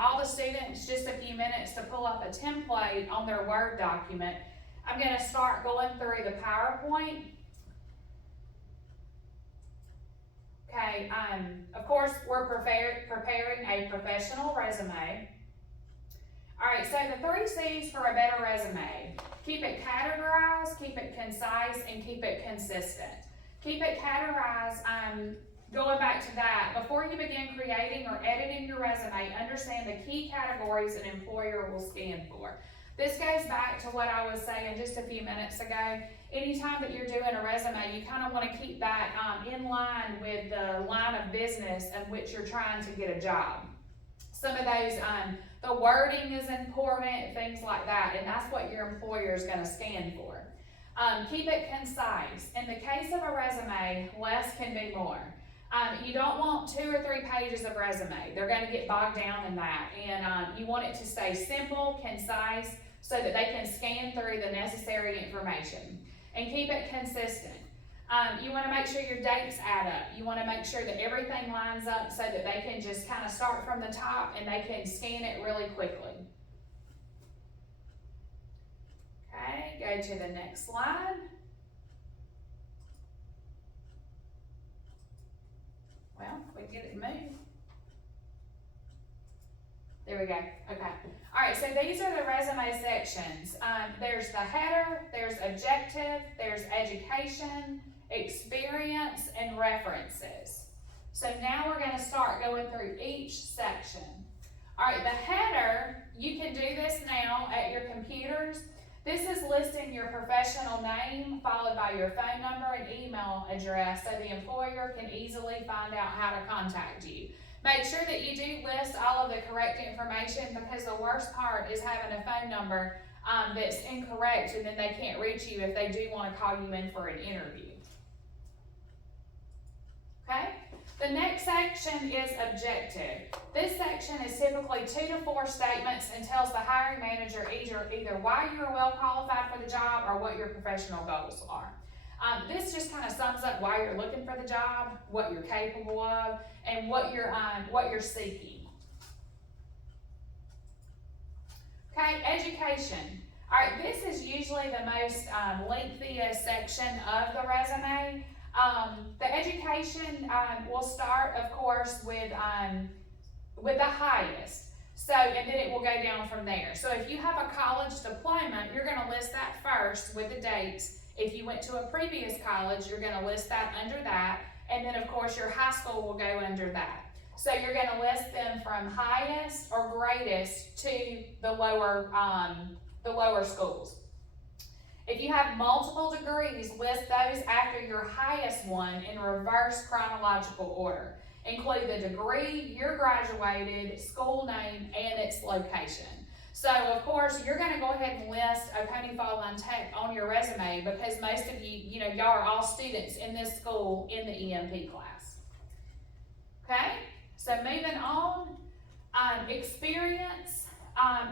all the students just a few minutes to pull up a template on their Word document, I'm going to start going through the PowerPoint. Okay, of course, we're preparing a professional resume. All right, so the 3 C's for a better resume. Keep it categorized, keep it concise, and keep it consistent. Keep it categorized, going back to that, before you begin creating or editing your resume, understand the key categories an employer will scan for. This goes back to what I was saying just a few minutes ago. Anytime that you're doing a resume, you kind of want to keep that in line with the line of business in which you're trying to get a job. Some of those, the wording is important, things like that, and that's what your employer is going to scan for. Keep it concise. In the case of a resume, less can be more. You don't want 2 or 3 pages of resume. They're going to get bogged down in that, and you want it to stay simple, concise, so that they can scan through the necessary information. And keep it consistent. You want to make sure your dates add up. You want to make sure that everything lines up so that they can just kind of start from the top and they can scan it really quickly. Okay, go to the next slide. Well, we get it moved. There we go. Okay. All right, so these are the resume sections. There's the header, there's objective, there's education, experience, and references. So now we're going to start going through each section. All right, the header, you can do this now at your computers. This is listing your professional name followed by your phone number and email address so the employer can easily find out how to contact you. Make sure that you do list all of the correct information, because the worst part is having a phone number that's incorrect and then they can't reach you if they do want to call you in for an interview. Okay? The next section is objective. This section is typically 2 to 4 statements and tells the hiring manager either why you are well qualified for the job or what your professional goals are. This just kind of sums up why you're looking for the job, what you're capable of, and what you're seeking. Okay, education. All right, this is usually the most lengthiest section of the resume. The education will start, of course, with the highest. So, and then it will go down from there. So if you have a college diploma, you're going to list that first with the dates. If you went to a previous college, you're going to list that under that. And then, of course, your high school will go under that. So you're going to list them from highest or greatest to the lower schools. If you have multiple degrees, list those after your highest one in reverse chronological order. Include the degree, year graduated, school name, and its location. So, of course, you're going to go ahead and list Oconee Fall Line Tech on your resume because most of you, y'all are all students in this school in the EMP class. Okay? So, moving on, experience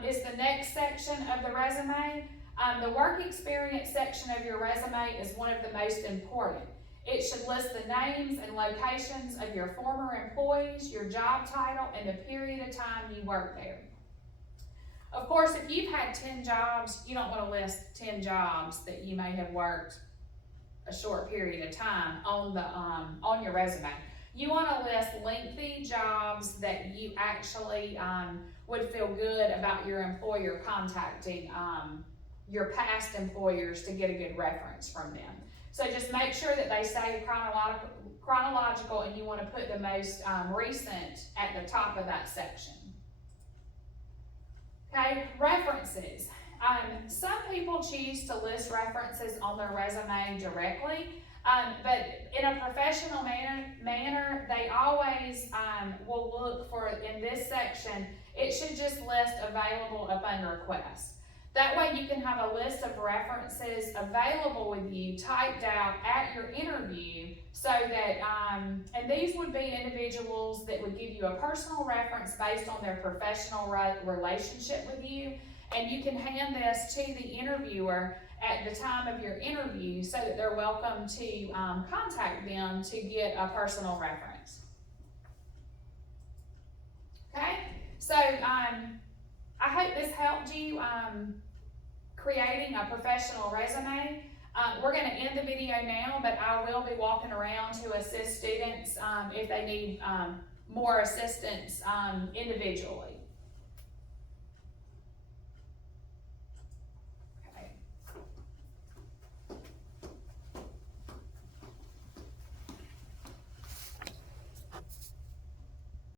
is the next section of the resume. The work experience section of your resume is one of the most important. It should list the names and locations of your former employees, your job title, and the period of time you worked there. Of course, if you've had 10 jobs, you don't want to list 10 jobs that you may have worked a short period of time on your resume. You want to list lengthy jobs that you actually would feel good about your employer contacting your past employers to get a good reference from them. So just make sure that they stay chronological, and you want to put the most recent at the top of that section. Okay, references. Some people choose to list references on their resume directly, but in a professional manner, they always will look for, in this section, it should just list available upon request. That way you can have a list of references available with you typed out at your interview so that, and these would be individuals that would give you a personal reference based on their professional relationship with you, and you can hand this to the interviewer at the time of your interview so that they're welcome to contact them to get a personal reference. Okay? So, I hope this helped you, creating a professional resume. We're gonna end the video now, but I will be walking around to assist students, if they need, more assistance, individually.